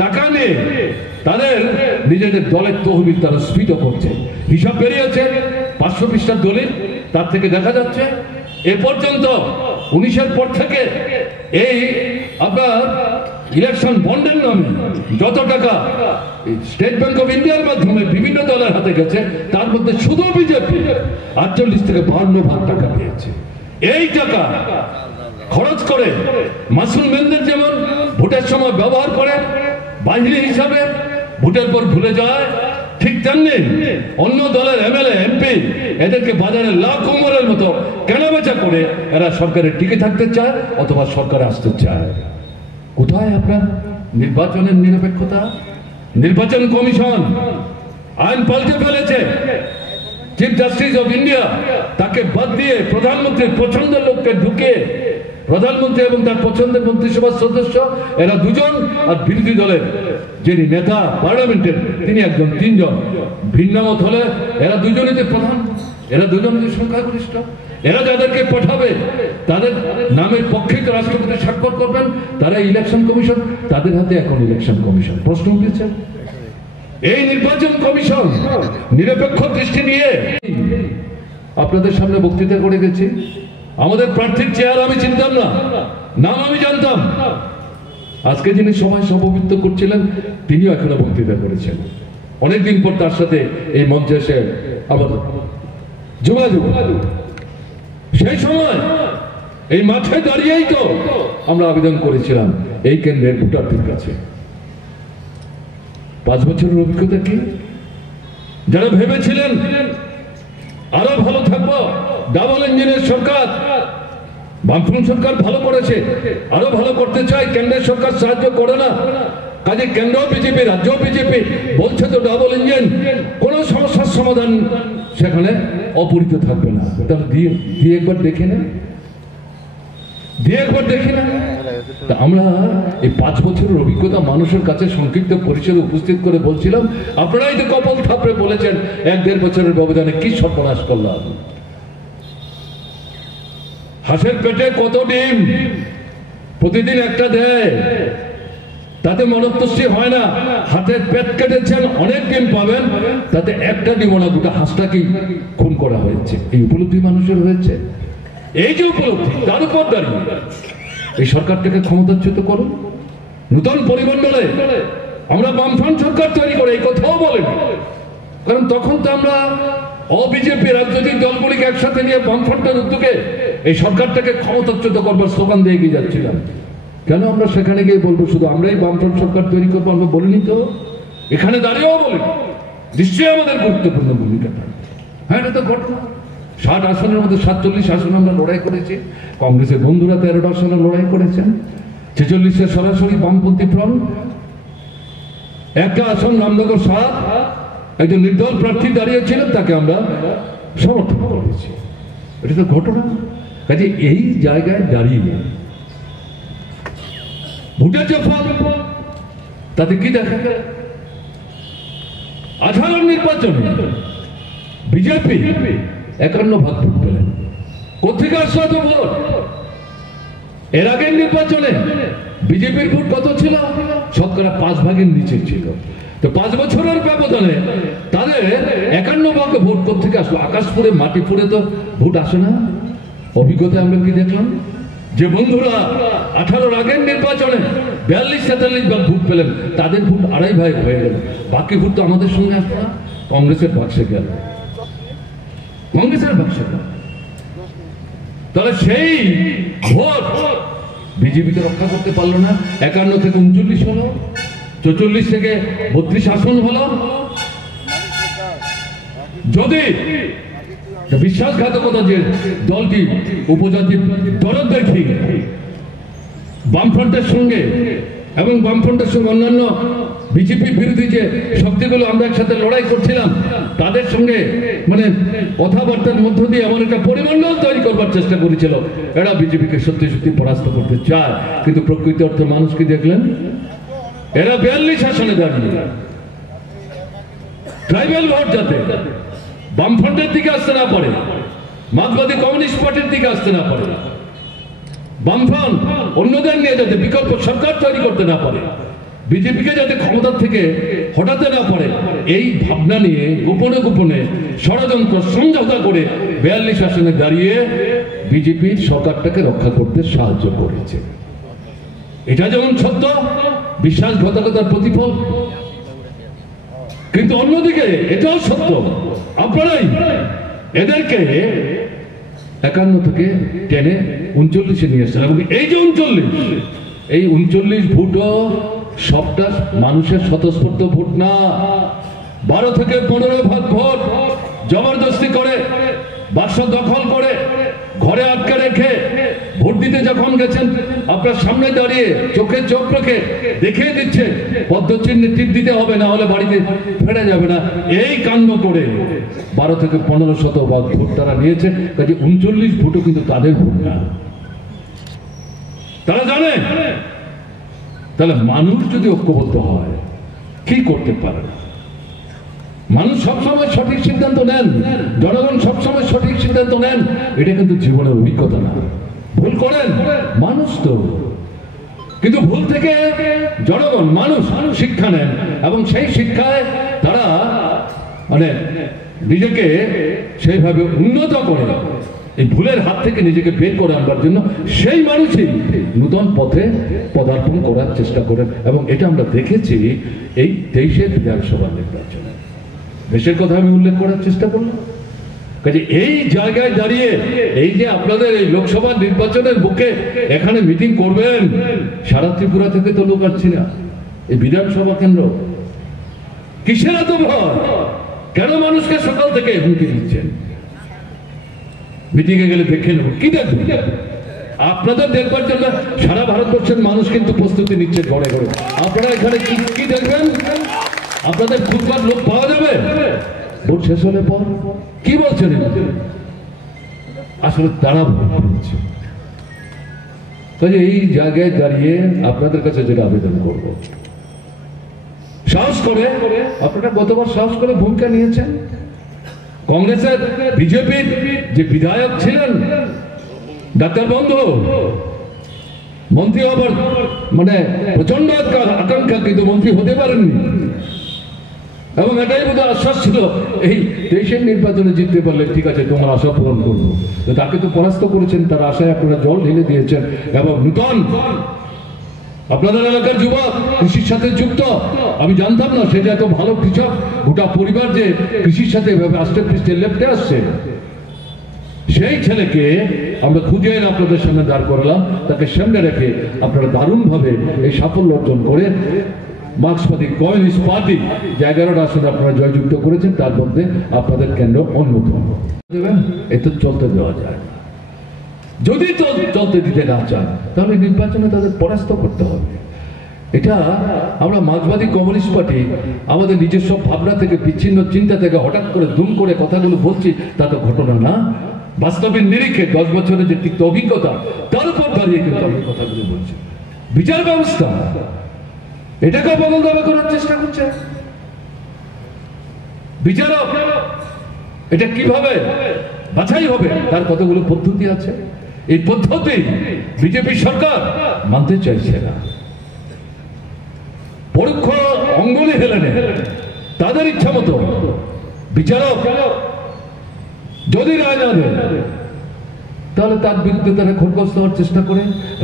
টাকা নিয়ে তাদের নিজেদের দলের তহবিল তারা স্ফীত করছে। হিসাব বেরিয়েছে 500 পৃষ্ঠার দলিল, তার থেকে দেখা যাচ্ছে এ পর্যন্ত 19-এর পর থেকে এই আপনার ইলেকশন বন্ডের নামে যত টাকা স্টেট ব্যাংক অফ ইন্ডিয়ার মাধ্যমে বিভিন্ন দলের হাতে গেছে, তার মধ্যে শুধু বিজেপি 48 থেকে 52 ভাগ টাকা পেয়েছে। এই টাকা খরচ করে মাসুল মেনদের যেমন ভোটের সময় ব্যবহার করে বাহিনী হিসাবে, ভোটের পর ভুলে যায়, ঠিক তেমনি অন্য দলের এমএলএ এমপি এদেরকে বাজারে লাখ উমরের মতো কেনাবেচা করে এরা সরকারে টিকে থাকতে চায় অথবা সরকারে আসতে চায়। কোথায় আপনার নির্বাচনের নিরপেক্ষতা? নির্বাচন কমিশন আইন পাল্টে ফেলেছে। চিফ জাস্টিস অফ ইন্ডিয়া তাকে বাদ দিয়ে প্রধানমন্ত্রীর পছন্দের লোককে ঢুকে, প্রধানমন্ত্রী এবং তার পছন্দের মন্ত্রিসভার সদস্য এরা দুজন, আর বিরোধী দলের যিনি নেতা পার্লামেন্টের তিনি একজন, 3 জন। ভিন্নমত হলে এরা দুজনই প্রধান, এরা দুজনই সংখ্যাগরিষ্ঠ। এরা যাদেরকে পাঠাবে তাদের নামের পক্ষে তো রাষ্ট্রপতি স্বাক্ষর করবেন, তারা ইলেকশন কমিশন, তাদের হাতে এখন ইলেকশন কমিশন। প্রশ্ন উঠেছে, এই নির্বাচন কমিশন নিরপেক্ষ দৃষ্টি নিয়ে আপনাদের সামনে বক্তৃতা করে গেছি। আমাদের প্রার্থীর চেহারা আমি চিনতাম না, নাম আমি জানতাম। আজকে যিনি সভায় সভাপতিত্ব করছিলেন তিনিও এখনো বক্তৃতা করেছেন। অনেকদিন পর তার সাথে এই মঞ্চে এসে আবার যোগাযোগ। সেই সময় এই মাঠে দাঁড়িয়েই তো আমরা আবেদন করেছিলাম এই কেন্দ্রের ভোটারদের কাছে। 5 বছরের অভিজ্ঞতা কি? যারা ভেবেছিলেন আরো ভালো থাকবো, ডাবল ইঞ্জিনের সরকার, বামফ্রন্ট সরকার ভালো করেছে, আরো ভালো করতে চাই, কেন্দ্রের সরকার সাহায্য করে না, কাজে কেন্দ্র বিজেপি, রাজ্য বিজেপি বলছে তো ডাবল ইঞ্জিন, কোন সমস্যার সমাধান সেখানে অপরিত থাকবে না। তাহলে দিয়ে একবার দেখে না, আমরা এই 5 বছরের অভিজ্ঞতা মানুষের কাছে সংক্ষিপ্ত পরিসরে উপস্থিত করে বলছিলাম। আপনারাই তো কপাল থাপড়ে বলেছেন 1-1.5 বছরের ব্যবধানে কি সর্বনাশ করলাম। হাঁসের পেটে কত ডিম, প্রতিদিন একটা দেয়, তাতে মনতুষ্টি হয় না। হাতের পেট কেটেছেন, অনেক ডিম পাবেন, তাতে একটা ডিমও না, দুটো হাঁসটাকেই খুন করা হয়েছে। এই উপলব্ধি মানুষের হয়েছে। এই যে উপলব্ধি, তার উপর দাঁড়িয়ে এই সরকারটাকে ক্ষমতাচ্যুত করুন। নূতন পরিমণ্ডলে আমরা বামফ্রন্ট সরকার তৈরি করে এই কথাও বলেন, কারণ তখন তো আমরা অবিজেপি রাজনৈতিক দলগুলিকে একসাথে নিয়ে বামফ্রন্টের উদ্যোগে এই সরকারটাকে ক্ষমতাচ্যুত করবার স্লোগান দিয়ে এগিয়ে যাচ্ছিলাম। কেন আমরা সেখানে গিয়ে বলবো শুধু আমরাই বামফ্রন্ট সরকার তৈরি করবো? আমরা বলিনি তো, এখানে দাঁড়িয়েও বলি। নিশ্চয়ই আমাদের গুরুত্বপূর্ণ ভূমিকা থাকবে। হ্যাঁ, এটা তো ঘটনা। 60 আসনের মধ্যে 47 আসন আমরা লড়াই করেছি। কংগ্রেসের বন্ধুরা 13টা আসনে লড়াই করেছেন। 46-এ সরাসরি বামপন্থী ফ্রন্ট। একটা আসন রামনগর 7 একজন নির্দল প্রার্থী দাঁড়িয়েছিলেন, তাকে আমরা সমর্থন করেছি। এটা তো ঘটনা। কাজে এই জায়গায় দাঁড়িয়ে ভোটের যে ফল তাতে কি দেখা গেল? 18 নির্বাচনে বিজেপি 51 ভাগ ভোট পেলেন। কোথেকে আসলো তো ভোট? এর আগের নির্বাচনে বিজেপির ভোট কত ছিল? শতকরা 5 ভাগের নিচে ছিল। তো 5 বছরের ব্যবধানে তাদের 51 ভাগ ভোট কোথেকে আসলো? আকাশপুরে মাটিপুরে তো ভোট আসে না। অভিজ্ঞতা আমরা কি দেখলাম? যে বন্ধুরা 18 আগের নির্বাচনে 42-43 ভাগ ভোট পেলেন, তাদের ভোট 2.5 ভাগ হয়ে গেল। বাকি ভোট তো আমাদের সঙ্গে আসলো না, কংগ্রেসের বাক্সে গেল। কংগ্রেসের বাক্সে গেল। তাহলে সেই ভোট বিজেপিকে রক্ষা করতে পারলো না। 51 থেকে 39 হলো, 44 থেকে 32 আসন হলো। যদি বিশ্বাসঘাতকতা যে দলটি উপজাতি দরদ দেখি বামফ্রন্টের সঙ্গে এবং বামফ্রন্টের সঙ্গে অন্যান্য বিজেপি বিরোধী যে শক্তিগুলো আমরা একসাথে লড়াই করছিলাম, তাদের সঙ্গে মানে কথাবার্তার মধ্য দিয়ে এমন একটা পরিমণ্ডল তৈরি করবার চেষ্টা করেছিল, এরা বিজেপিকে সত্যি সত্যি পরাস্ত করতে চায়। কিন্তু প্রকৃত অর্থে মানুষ কি দেখলেন? এরা 42 আসনে দাঁড়িয়ে ট্রাইবাল ভোট যাতে বামফ্রন্টের দিকে আসতে না পারে, মার্ক্সবাদী কমিউনিস্ট পার্টির দিকে আসতে না পারে, বামফ্রন্ট অন্যদের নিয়ে যাতে বিকল্প সরকার তৈরি করতে না পারে, বিজেপিকে যাতে ক্ষমতা থেকে হটাতে না পারে, এই ভাবনা নিয়ে গোপনে গোপনে ষড়যন্ত্র সমঝোতা করে 42 আসনে দাঁড়িয়ে বিজেপির সরকারটাকে রক্ষা করতে সাহায্য করেছে। এটা যেমন সত্য, বিশ্বাসঘাতকতার প্রতিফল। কিন্তু অন্যদিকে এটাও সত্য, আপনারাই এদেরকে 51 থেকে টেনে 39-এ নিয়ে এসছেন। এবং এই যে 39 ভোটও সবটা মানুষের স্বতঃস্ফূর্ত ভোট না। 12 থেকে 15 ভাগ ভোট জবরদস্তি করে, বাক্স দখল করে, ঘরে আটকে রেখে ভোট দিতে যখন গেছেন, আপনার সামনে দাঁড়িয়ে চোখে চোখ রেখে দেখিয়ে দিচ্ছে পদ্মচিহ্নে টিপ দিতে হবে, না হলে বাড়িতে ফেরা যাবে না। এই কাণ্ড করে 12 থেকে 15% ভাগ ভোট তারা নিয়েছে। কাজে 39 ভোটও কিন্তু তাদের ভোট না, তারা জানে। তাহলে মানুষ যদি ঐক্যবদ্ধ হয় কি করতে পারে? মানুষ সবসময় সঠিক সিদ্ধান্ত নেন, জনগণ সবসময় সঠিক সিদ্ধান্ত নেন, এটা কিন্তু জীবনের অভিজ্ঞতা না। ভুল করেন মানুষ তো, কিন্তু ভুল থেকে জনগণ মানুষ শিক্ষা নেন এবং সেই শিক্ষায় তারা মানে নিজেকে সেইভাবে উন্নত করে এই ভুলের হাত থেকে নিজেকে বের করে আনবার জন্য সেই মানুষই নূতন পথে পদার্পণ করার চেষ্টা করেন। এবং এটা আমরা দেখেছি এই 23-এর বিধানসভা নির্বাচনে। দেশের কথা আমি উল্লেখ করার চেষ্টা করলাম। কাজে এই জায়গায় দাঁড়িয়ে এই যে আপনাদের এই লোকসভা নির্বাচনের বুকে এখানে মিটিং করবেন, সারা ত্রিপুরা থেকে তো লোক আসছে না এই বিধানসভা কেন্দ্র। কিসের এত ভয়? কেন মানুষকে সকাল থেকে হুমকি দিচ্ছেন? মিটিং এ গেলে দেখে নেব, কি দেখবেন? আপনাদের দেখবার জন্য সারা ভারতবর্ষের মানুষ কিন্তু প্রস্তুতি নিচ্ছে ঘরে ঘরে। আপনারা এখানে কি দেখবেন? আপনাদের খুঁজবার লোক পাওয়া যাবে ভোট শেষ হলে পর? কি বলছেন? আসলে তারা ভোট দিচ্ছে। এই জায়গায় দাঁড়িয়ে আপনাদের কাছে যেটা আবেদন করব, সাহস করে আপনারা গতবার সাহস করে ভূমিকা নিয়েছেন। কংগ্রেসের বিজেপির যে বিধায়ক ছিলেন ডাক্তার বন্ধু, মন্ত্রী হবার মানে প্রচন্ড আকাঙ্ক্ষা, কিন্তু মন্ত্রী হতে পারেননি। এবং এটাই বোধহয় আশ্বাস ছিল, এই 23-এর নির্বাচনে জিততে পারলে ঠিক আছে তোমার আশা পূরণ করবো। তাকে তো পরাস্ত করেছেন, তার আশায় আপনারা জল ঢেলে দিয়েছেন। এবং নূতন আপনাদের এলাকার যুবক কৃষির সাথে যুক্ত, আমি জানতাম না সেটা এত ভালো কৃষক, গোটা পরিবার যে কৃষির সাথে এভাবে আস্তে পৃষ্ঠে লেপটে আসছে। সেই ছেলেকে আমরা খুঁজে এনে আপনাদের সামনে দাঁড় করালাম, তাকে সামনে রেখে আপনারা দারুণভাবে এই সাফল্য অর্জন করে মার্ক্সবাদী কমিউনিস্ট পার্টি যে 11টা আসনে আপনারা জয়যুক্ত করেছেন, তার মধ্যে আপনাদের কেন্দ্র অন্যতম। এতে চলতে দেওয়া যায় না। যদি চলতে দিতে না চান তাহলে নির্বাচনে তাদের পরাস্ত করতে হবে। এটা আমরা মার্ক্সবাদী কমিউনিস্ট পার্টি আমাদের নিজস্ব ভাবনা থেকে, বিচ্ছিন্ন চিন্তা থেকে হঠাৎ করে দুম করে কথাগুলো বলছি, তা তো ঘটনা না। বাস্তবের নিরিখে 10 বছরের যে তিক্ত অভিজ্ঞতা, তার উপর দাঁড়িয়ে কিন্তু আমি কথাগুলো বলছি। বিচার ব্যবস্থা এটাকে বদল দাবা করার চেষ্টা করছে। বিচারক এটা কিভাবে বাছাই হবে তার কতগুলো পদ্ধতি আছে। এই পদ্ধতি বিজেপি সরকার মানতে চাইছে না। পরোক্ষ অঙ্গুলি হেলে নেয় তাদের ইচ্ছা মতো। বিচারক যদি রায় না দেয় তাহলে তার বিরুদ্ধে তারা খড়গস্ত হওয়ার চেষ্টা করে,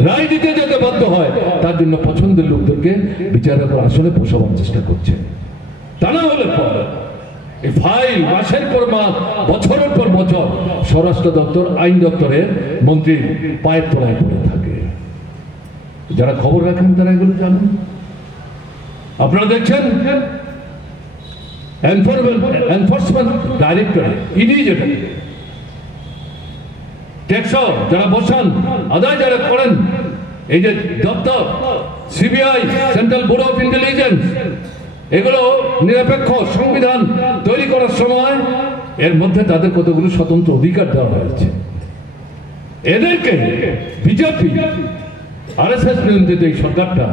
রায় দিতে যেতে বাধ্য হয়। তার জন্য পছন্দের লোকদেরকে বিচারকের আসলে বসাবার চেষ্টা করছে। তা না হলে এই ফাইল মাসের পর মাস, বছরের পর বছর স্বরাষ্ট্র দপ্তর, আইন দপ্তরের মন্ত্রীর পায়ের তলায় পড়ে থাকে। যারা খবর রাখেন তারা এগুলো জানেন। আপনারা দেখছেন এনফোর্সমেন্ট ডাইরেক্টর, ইডি যেটা ট্যাক্স যারা বসান, আদায় যারা করেন, এই যে দপ্তর, CBI, central bureau of intelligence, এগুলো নিরপেক্ষ সংবিধান তৈরি করার সময় এর মধ্যে তাদের কতগুলো স্বতন্ত্র অধিকার দেওয়া হয়েছে। এদেরকে বিজেপি আরএসএস নিয়ন্ত্রিত এই সরকারটা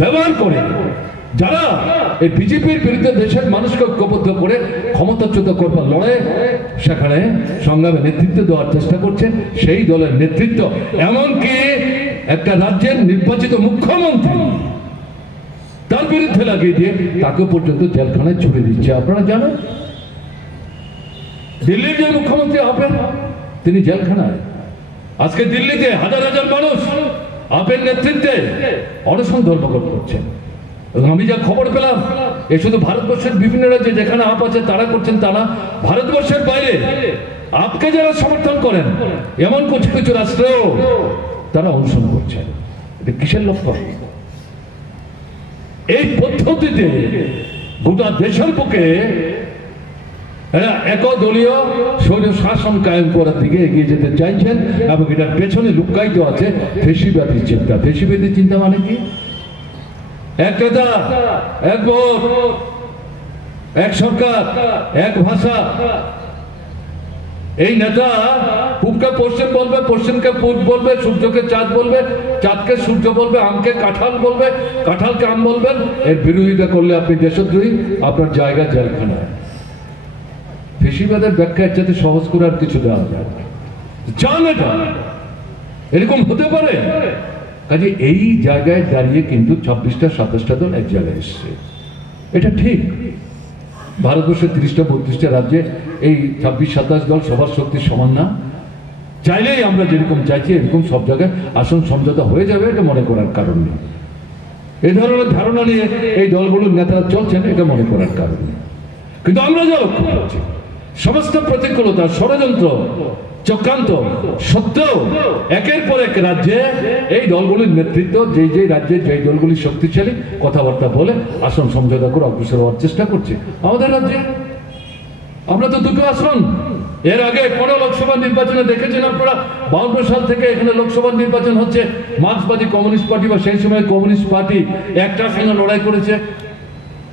ব্যবহার করে, যারা এই বিজেপির বিরুদ্ধে দেশের মানুষকে ঐক্যবদ্ধ করে ক্ষমতাচ্যুত করবার লড়াই, সেখানে সংগ্রামে নেতৃত্ব দেওয়ার চেষ্টা করছে। সেই দলের নেতৃত্ব, এমনকি একটা রাজ্যের নির্বাচিত মুখ্যমন্ত্রী, তার বিরুদ্ধে লাগিয়ে দিয়ে তাকে পর্যন্ত জেলখানায় ছুড়ে দিচ্ছে। আপনারা জানেন দিল্লির যে মুখ্যমন্ত্রী আপেন, তিনি জেলখানায়। আজকে দিল্লিতে হাজার হাজার মানুষ আপের নেতৃত্বে অনশন ধর্মঘট করছেন। আমি যা খবর পেলাম, এ শুধু ভারতবর্ষের বিভিন্ন রাজ্যে যেখানে আপ আছে তারা করছেন, তারা ভারতবর্ষের বাইরে আপকে যারা সমর্থন করেন এমন কিছু কিছু রাষ্ট্রেও তারা অনশন করছেন। এটা কিসের লক্ষণ? এই পদ্ধতিতে গোটা দেশের বুকে একদলীয় স্বৈর শাসন কায়েম করার দিকে এগিয়ে যেতে চাইছেন, এবং এটার পেছনে লুকায়িত আছে ফেসিবাদী চিন্তা। ফেসিবাদী চিন্তা মানে কি? এক নেতা, এক ভোট, এক সরকার, এক ভাষা। এই নেতা পূবকে পশ্চিম বলবে, পশ্চিমকে পূব বলবে, সূর্যকে চাঁদ বলবে, চাঁদকে সূর্য বলবে, আমকে কাঁঠাল বলবে, কাঁঠালকে আম বলবেন। এর বিরোধিতা করলে আপনি দেশদ্রোহী, আপনার জায়গা জেলখানায়। ফেসিবাদের ব্যাখ্যার যাতে সহজ করে আর কিছু দেওয়া যায় না। চান এটা এরকম হতে পারে? কাজে এই জায়গায় দাঁড়িয়ে কিন্তু 26টা 27টা দল এক জায়গায় এসছে। এটা ঠিক। ভারতবর্ষের 30টা 32টা রাজ্যে এই 26-27 দল সবার শক্তি সমান না। চাইলেই আমরা যেরকম চাইছি এরকম সব জায়গায় আসন সমঝোতা হয়ে যাবে, এটা মনে করার কারণ নেই। এই ধরনের ধারণা নিয়ে এই দলগুলোর নেতারা চলছেন, এটা মনে করার কারণ নেই। কিন্তু আমরা যা লক্ষ্য করছি, সমস্ত প্রতিকূলতা, ষড়যন্ত্র, চক্রান্ত সত্ত্বেও একের পর এক রাজ্যে এই দলগুলির নেতৃত্ব, যে রাজ্যে যে দলগুলি শক্তিশালী, কথাবার্তা বলে আসন সমঝোতা করে অগ্রসর হওয়ার চেষ্টা করছে। আমাদের রাজ্যে আমরা তো 2টো আসন, এর আগে 15 লোকসভা নির্বাচনে দেখেছেন আপনারা, 52 সাল থেকে এখানে লোকসভা নির্বাচন হচ্ছে। মার্ক্সবাদী কমিউনিস্ট পার্টি বা সেই সময় কমিউনিস্ট পার্টি একটা আসনে লড়াই করেছে,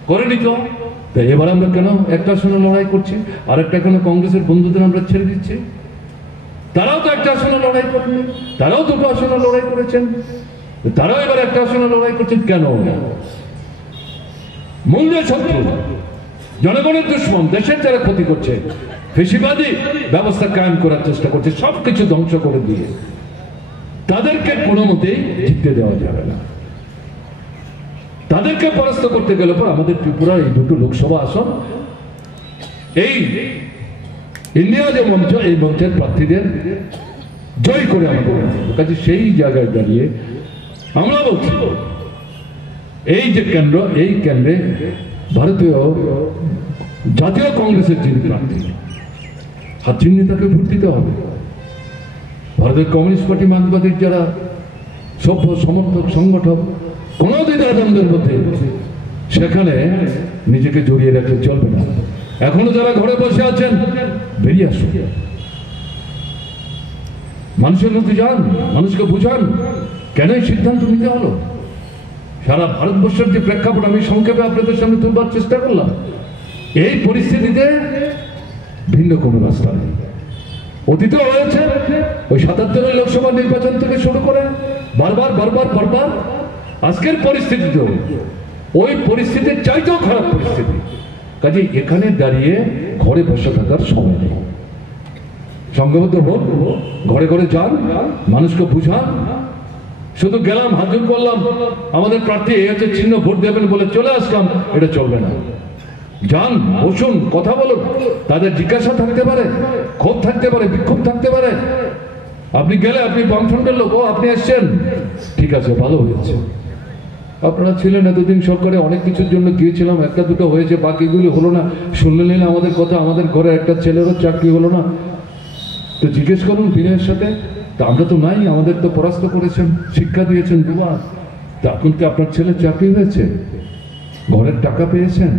করেনি তো? এবার আমরা কেন একটা আসনে লড়াই করছি? আর একটা কেন কংগ্রেসের বন্ধুদের আমরা ছেড়ে দিচ্ছি? তারাও তো একটা আসনে লড়াই করেনি, তারাও 2টো আসনে লড়াই করেছেন, তারাও এবার একটা আসনে লড়াই করছেন। কেন? মূল্য শত্রু, জনগণের দুশ্মন, দেশের যারা ক্ষতি করছে, ফেসিবাদী ব্যবস্থা কায়েম করার চেষ্টা করছে, সবকিছু ধ্বংস করে দিয়ে তাদেরকে কোনো মতেই জিততে দেওয়া যাবে না। তাদেরকে পরাস্ত করতে গেলে পর আমাদের ত্রিপুরার এই 2টো লোকসভা আসন, এই ইন্ডিয়া যে মঞ্চ, এই মঞ্চের প্রার্থীদের জয় করে আমাদের কাছে সেই জায়গায় দাঁড়িয়ে আমরা বলছি, এই যে কেন্দ্র, এই কেন্দ্রে ভারতীয় জাতীয় কংগ্রেসের যিনি প্রার্থী, হাত চিহ্নে তাকে ভোট দিতে হবে। ভারতের কমিউনিস্ট পার্টি, মার্ক্সবাদীর যারা সভ্য সমর্থক সংগঠক, কোনো দ্বিধাদ্বন্দ্বের মধ্যে সেখানে নিজেকে জড়িয়ে রাখতে চলবে না। এখনো যারা ঘরে বসে আছেন বেরিয়ে আসুন, মানুষের মধ্যে যান, মানুষকে বুঝান কেন এই সিদ্ধান্ত নিতে হলো। সারা ভারতবর্ষের যে প্রেক্ষাপট আমি সংক্ষেপে আপনাদের সামনে তুলবার চেষ্টা করলাম, এই পরিস্থিতিতে ভিন্ন কোনো রাস্তা নেই। অতীতেও হয়েছে, ওই ৭৭ লোকসভা নির্বাচন থেকে শুরু করে বারবার বারবার বারবার আজকের পরিস্থিতিতেও ওই পরিস্থিতির চাইতেও খারাপ পরিস্থিতি। কাজে এখানে দাঁড়িয়ে ঘরে বসে থাকার সময় নেই। সংঘবদ্ধ হোক, ঘরে ঘরে যান, মানুষকে বুঝান। শুধু গেলাম, হাজির করলাম, আমাদের প্রার্থী এই হচ্ছে চিহ্ন, ভোট দেবেন বলে চলে আসলাম, এটা চলবে না। যান, বসুন, কথা বলুন। তাদের জিজ্ঞাসা থাকতে পারে, ক্ষোভ থাকতে পারে, বিক্ষোভ থাকতে পারে। আপনি গেলে আপনি বামফ্রন্টের লোক, আপনি এসছেন, ঠিক আছে, ভালো হয়েছে। আপনারা ছিলেন এতদিন সরকারে, অনেক কিছুর জন্য গিয়েছিলাম, একটা দুটো হয়েছে, বাকিগুলি হলো না। শুনলে নিলে আমাদের কথা, আমাদের ঘরে একটা ছেলেরও চাকরি হলো না। তো জিজ্ঞেস করুন বিনয়ের সাথে, তা আমরা তো নাই, আমাদের তো পরাস্ত করেছেন, শিক্ষা দিয়েছেন দুবার, তা এখন কি আপনার ছেলের চাকরি হয়েছে, ঘরের টাকা পেয়েছেন?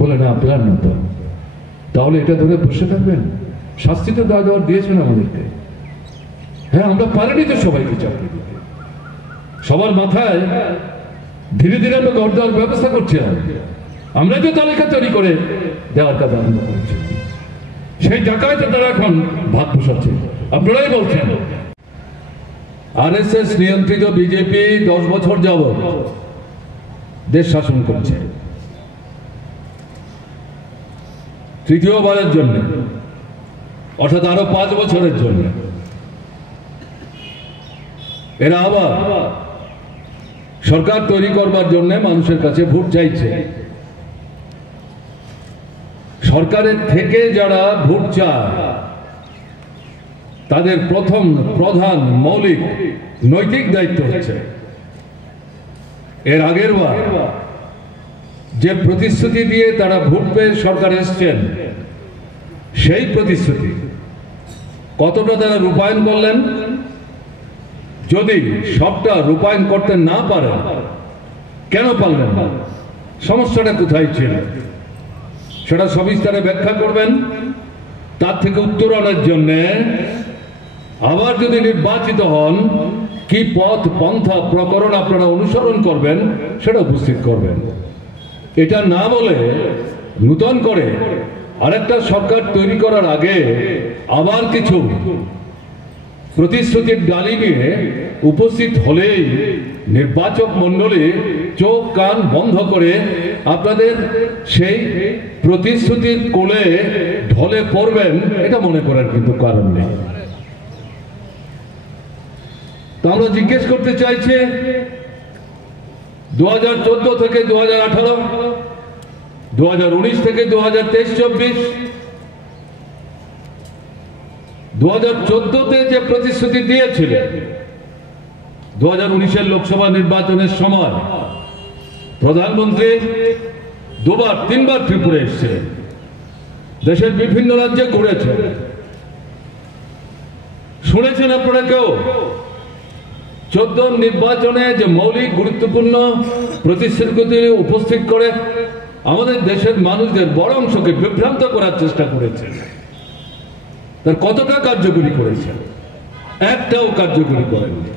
বলে না, পেলাম না। তো তাহলে এটা ধরে বসে থাকবেন? শাস্তি তো দেওয়ার দিয়েছেন আমাদেরকে। হ্যাঁ, আমরা পারিনি তো সবাইকে চাকরি দিতে। সবার মাথায় ধীরে ধীরে আমরা ঘর দেওয়ার ব্যবস্থা করছিলাম। আমরা যে তালিকা তৈরি করে দেওয়ার কাজ আরম্ভ করেছি, সেই টাকায় তো তারা এখন ভাত বসাচ্ছে। আপনারাই বলছেন আরএসএস নিয়ন্ত্রিত বিজেপি 10 বছর যাবৎ দেশ শাসন করছে, তৃতীয়বারের জন্য, অর্থাৎ আরো 5 বছরের জন্য। এরা আবার সরকার তৈরি করবার জন্য মানুষের কাছে ভোট চাইছে। সরকারের থেকে যারা ভোট চায় তাদের প্রথম প্রধান মৌলিক নৈতিক দায়িত্ব হচ্ছে এর আগের বার যে প্রতিশ্রুতি দিয়ে তারা ভোট পেয়ে সরকার এসছেন, সেই প্রতিশ্রুতি কতটা তারা রূপায়ণ করলেন। যদি সবটা রূপায়ণ করতে না পারে, কেন পারলেন না, সমস্যাটা কোথায় ছিল, সেটা সবিস্তারে ব্যাখ্যা করবেন। তার থেকে উত্তরণের জন্য আবার যদি নির্বাচিত হন, কি পথ পন্থা প্রকরণ আপনারা অনুসরণ করবেন সেটা উপস্থিত করবেন। এটা না বলে নূতন করে আরেকটা সরকার তৈরি করার আগে আবার কিছু প্রতিশ্রুতির ডালি নিয়ে উপস্থিত হলেই নির্বাচক মণ্ডলী চোখ কান বন্ধ করে আপনাদের সেই প্রতিশ্রুতির কোলে ঢলে পড়বেন, এটা মনে করার কিন্তু কারণ নেই। তো আমরা জিজ্ঞেস করতে চাইছি, 2014 থেকে 2018, 2019 থেকে 2023-24, 2014-তে যে প্রতিশ্রুতি দিয়েছিলেন, 2019-এর লোকসভা নির্বাচনের সময় প্রধানমন্ত্রী 2-3বার ত্রিপুরা এসেছিলেন, দেশের বিভিন্ন রাজ্যে ঘুরেছেন। শুনেছেন আপনারা কেউ 14 নির্বাচনে যে মৌলিক গুরুত্বপূর্ণ প্রতিশ্রুতি উপস্থিত করে আমাদের দেশের মানুষদের বড় অংশকে বিভ্রান্ত করার চেষ্টা করেছেন, তার কতটা কার্যকরী করেছেন? একটাও কার্যকরী করেননি।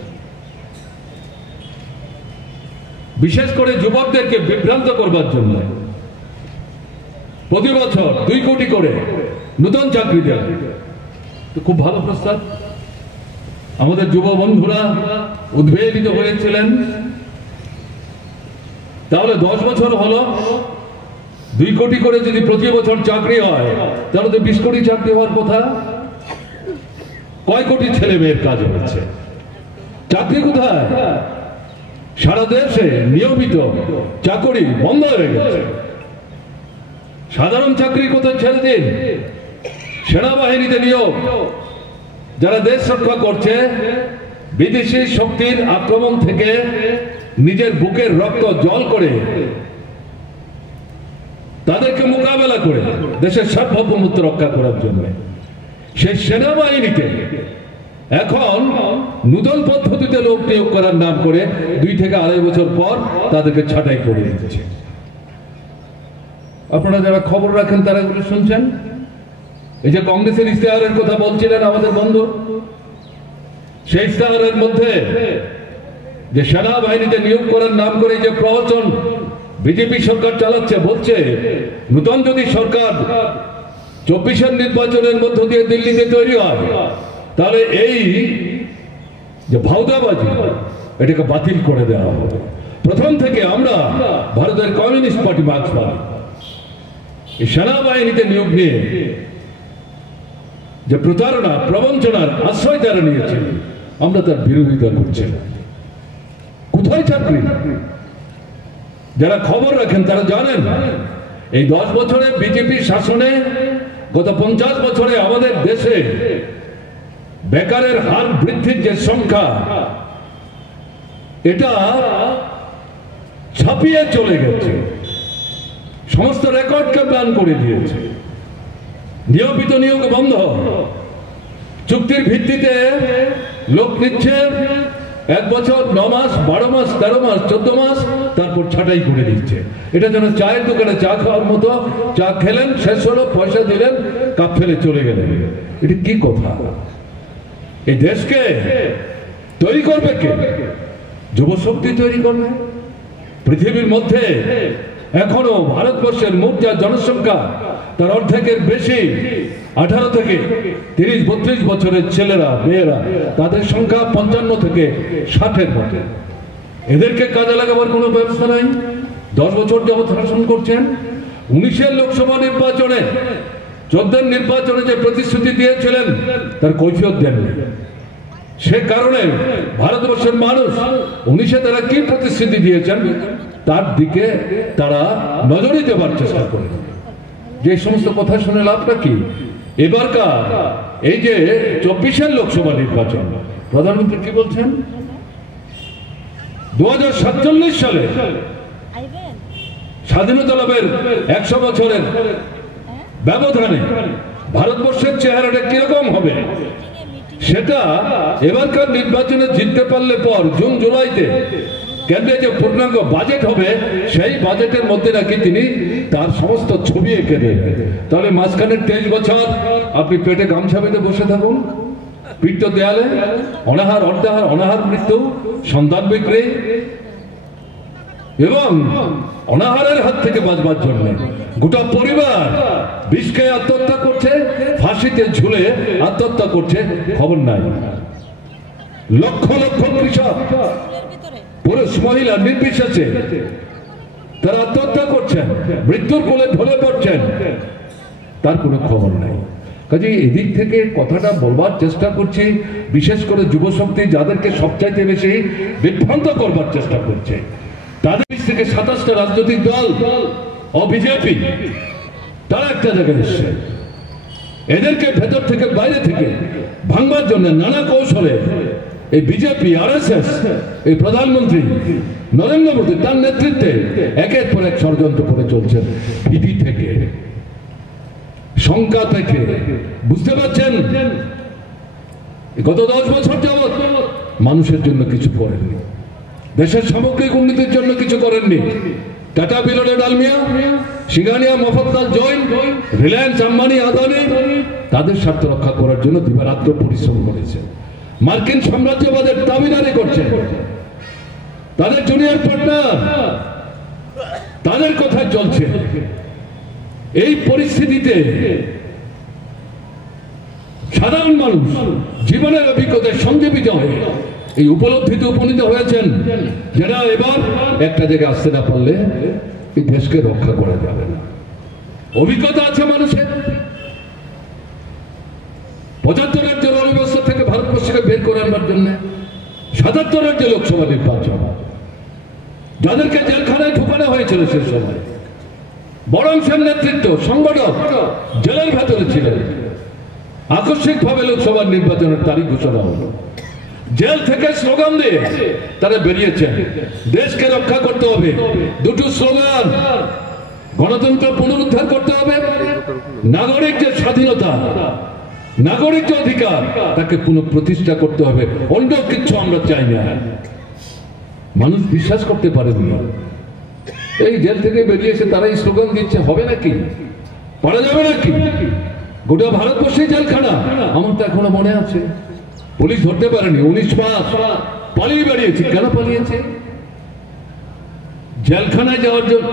বিশেষ করে যুবকদেরকে বিভ্রান্ত করবার জন্য প্রতি বছর 2 কোটি করে নতুন চাকরি দেওয়া, খুব ভালো প্রস্তাব। আমাদের যুব বন্ধুরা উদ্বেলিত হয়েছিলেন। তাহলে 10 বছর হলো, 2 কোটি করে যদি প্রতি বছর চাকরি হয়, তাহলে তো 20 কোটি চাকরি হওয়ার কথা। কয় কোটি ছেলে মেয়ের কাজ হচ্ছে, চাকরি কোথায়? সারা দেশে নিয়মিত চাকরি বন্ধ হয়ে গেছে। সাধারণ চাকরি কোথায় ছেড়ে দিন, সেনাবাহিনীতে নিয়োগ, যারা দেশ রক্ষা করছে, বিদেশি শক্তির আক্রমণ থেকে নিজের বুকের রক্ত জল করে তাদেরকে মোকাবেলা করে দেশের সার্বভৌমত্ব রক্ষা করার জন্য সেই সেনাবাহিনীতে এখন নূতন পদ্ধতিতে লোক নিয়োগ করার নাম করে 2 থেকে 2.5 বছর পর তাদেরকে ছাঁটাই করে দিচ্ছে। আপনারা যারা খবর রাখেন তারা এগুলো শুনছেন। এই যে কংগ্রেসের ইশতেহারের কথা বলছিলেন আমাদের বন্ধু, সেই ইশতেহারের মধ্যে যে সেনাবাহিনীতে নিয়োগ করার নাম করে যে প্রবচন বিজেপি সরকার চালাচ্ছে, বলছে নূতন যদি সরকার 24-এর নির্বাচনের মধ্য দিয়ে দিল্লিতে তৈরি হয় তাহলে এই যে ভাওতাবাজি এটাকে বাতিল করে দেওয়া হবে। প্রথম থেকে আমরা ভারতের কমিউনিস্ট পার্টি মার্ক্সবাদী এই সেনাবাহিনীতে নিয়োগ নিয়ে যে প্রতারণা প্রবঞ্চনার আশ্রয় তারা নিয়েছে, আমরা তার বিরোধিতা করছি। কোথায় চাকরি? যারা খবর রাখেন তারা জানেন এই 10 বছরে বিজেপি শাসনে গত 50 বছরে আমাদের দেশে বেকারের হার বৃদ্ধির যে সংখ্যা এটা ছাপিয়ে চলে গেছে, সমস্ত রেকর্ডকে প্ল্যান করে দিয়েছে। নিয়মিত নিয়োগ বন্ধ, চুক্তির ভিত্তিতে লোক নিচ্ছে 1 বছর 9 মাস 12 মাস 13 মাস 14 মাস, তারপর ছাঁটাই করে দিচ্ছে। এটা যেন চায়ের দোকানে চা খাওয়ার মতো, চা খেলেন, শেষ হলো, পয়সা দিলেন, কাপ ফেলে চলে গেলেন। এটা কি কথা? এই দেশকে তৈরি করবে কে? যুবশক্তি তৈরি করবে। পৃথিবীর মধ্যে এখনো ভারতবর্ষের মোট যা জনসংখ্যা তার অর্ধেকের বেশি 18 থেকে 30-32 বছরের ছেলেরা মেয়েরা, তাদের সংখ্যা 55 থেকে 60-এর মধ্যে। এদেরকে কাজে লাগাবার কোনো ব্যবস্থা নাই। 10 বছর যাবৎ শাসন করছেন। 19-এর লোকসভা নির্বাচনে 14-এর নির্বাচনে যে প্রতিশ্রুতি দিয়েছিলেন তার কৈফিয়ত দেননি। সে কারণে ভারতবর্ষের মানুষ 19-এ তারা কি প্রতিশ্রুতি দিয়েছেন তার দিকে তারা নজরে দেবার চেষ্টা করে। যে সমস্ত কথা শুনে লাভটা কি? এবারকার এই যে 24-এর লোকসভা নির্বাচন, প্রধানমন্ত্রী কি বলছেন? 2047 সালে স্বাধীনতা লাভের 100 বছরের ব্যবধানে ভারতবর্ষের চেহারাটা কিরকম হবে সেটা এবারকার নির্বাচনে জিততে পারলে পর জুন জুলাইতে কেন্দ্রে যে পূর্ণাঙ্গ বাজেট হবে সেই বাজেটের মধ্যে নাকি তিনি তার সমস্ত ছবি এঁকে দেবেন। তাহলে মাঝখানের 23 বছর আপনি পেটে গামছা বেঁধে বসে থাকুন, পিঠ দেয়ালে, অনাহার অর্ধাহার, অনাহার মৃত্যু, সন্তান বিক্রি এবং অনাহারের হাত থেকে বাঁচবার জন্য গোটা পরিবার বিষ খেয়ে আত্মহত্যা করছে, ফাঁসিতে ঝুলে আত্মহত্যা করছে, খবর নাই। লক্ষ লক্ষ কৃষক, পুরুষ মহিলা নির্বিশেষে তারা আত্মহত্যা করছেন, মৃত্যুর কোলে ঢলে পড়ছেন, তার কোনো খবর নাই। কাজে এদিক থেকে কথাটা বলবার চেষ্টা করছি, বিশেষ করে যুবশক্তি যাদেরকে সবচাইতে বেশি বিভ্রান্ত করবার চেষ্টা করছে, তাদের থেকে 27টা রাজনৈতিক দল ও বিজেপি তারা একটা জায়গায় এসছে। এদেরকে ভেতর থেকে বাইরে থেকে ভাঙবার জন্য নানা কৌশলে এই বিজেপি আরএসএস এই প্রধানমন্ত্রী নরেন্দ্র মোদী তার নেতৃত্বে একের পর এক ষড়যন্ত্র করে চলছেন। ভীতি থেকে, শঙ্কা থেকে, বুঝতে পারছেন গত 10 বছর যাবৎ মানুষের জন্য কিছু করেননি, দেশের সামগ্রিক উন্নতির জন্য কিছু করেননি। টাটা বিরোধে ডালমিয়া, সিঙ্গানিয়া, মফৎলাল জৈন, রিলায়েন্স, আম্বানি, আদানি তাদের স্বার্থ রক্ষা করার জন্য দিবারাত্র পরিশ্রম করেছে। মার্কিন সাম্রাজ্যবাদের দাবিদারি করছে, তাদের জুনিয়র পার্টনার, তাদের কথায় চলছে। এই পরিস্থিতিতে সাধারণ মানুষ জীবনের অভিজ্ঞতায় সঞ্জীবিত হয়ে এই উপলব্ধিতে উপনীত হয়েছেন যারা এবার একটা জায়গায় আসতে না পারলে এই দেশকে রক্ষা করা যাবে না। অভিজ্ঞতা আছে মানুষের। 75-এর যে অব্যবস্থা থেকে ভারতবর্ষকে বের করে আনবার জন্য 77-এর যে লোকসভা নির্বাচন, যাদেরকে জেলখানায় ঢুকানো হয়েছিল সে সময় বড় অংশের নেতৃত্ব সংগঠক জেলের ভেতরে ছিলেন। আকস্মিকভাবে লোকসভা নির্বাচনের তারিখ ঘোষণা হলো, জেল থেকে স্লোগান দিয়ে তারা বেরিয়েছেন, দেশকে রক্ষা করতে হবে। দুটো স্লোগান, গণতন্ত্র পুনরুদ্ধার করতে হবে, নাগরিক যে স্বাধীনতা, নাগরিক যে অধিকার তাকে পুনঃপ্রতিষ্ঠা করতে হবে, অন্য কিছু আমরা চাই না। মানুষ বিশ্বাস করতে পারেন না। এই জেল থেকে বেরিয়ে এসে তারাই স্লোগান দিচ্ছে, হবে নাকি, পারা যাবে নাকি, গোটা ভারতবর্ষে জেলখানা। আমার তো এখনো মনে আছে, পুলিশ ধরতে পারেনি, 19 মাস পালিয়ে বেরিয়েছে। কেন পালিয়েছে? জেলখানায় যাওয়ার জন্য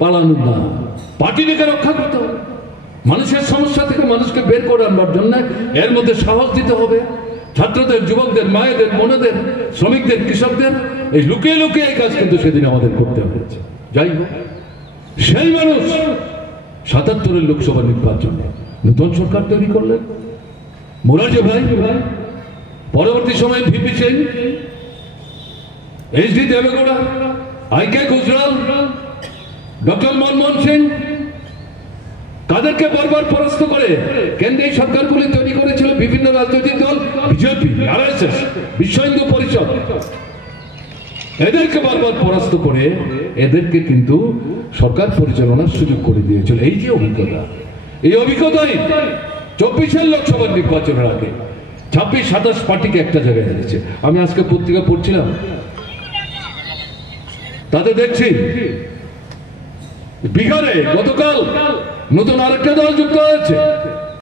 পালানো না, পার্টিটাকে রক্ষা করতে হবে, মানুষের সমস্যা থেকে মানুষকে বের করে আনবার জন্য এর মধ্যে সাহস দিতে হবে। ছাত্রদের, যুবকদের, মায়েদের, বোনেদের, শ্রমিকদের, কৃষকদের এই লুকিয়ে লুকিয়ে এই কাজ কিন্তু সেদিন আমাদের করতে হয়েছে। যাই হোক, সেই মানুষ ৭৭-এর লোকসভা নির্বাচনে নতুন সরকার তৈরি করলেন, মোরারজি ভাই, পরবর্তী সময়ে ভিপি সিং, এইচডি দেবেগৌড়া, আইকে গুজরাল, ডক্টর মনমোহন সিং, কাদেরকে বারবার পরাস্ত করে কেন্দ্রীয় সরকারগুলি তৈরি করেছিল বিভিন্ন রাজনৈতিক দল, বিজেপি, আরএসএস, বিশ্ব হিন্দু পরিষদ, এদেরকে বারবার পরাস্ত করে এদেরকে কিন্তু সরকার পরিচালনার সুযোগ করে দিয়েছিল। এই যে অভিজ্ঞতা, এই অভিজ্ঞতাই 24-এর লোকসভা নির্বাচনের আগে 26-27 পার্টিকে একটা জায়গায় এনেছে। আমি আজকে পত্রিকা পড়ছিলাম, তাতে দেখছি বিহারে গতকাল নতুন আরেকটা দল যুক্ত হয়েছে,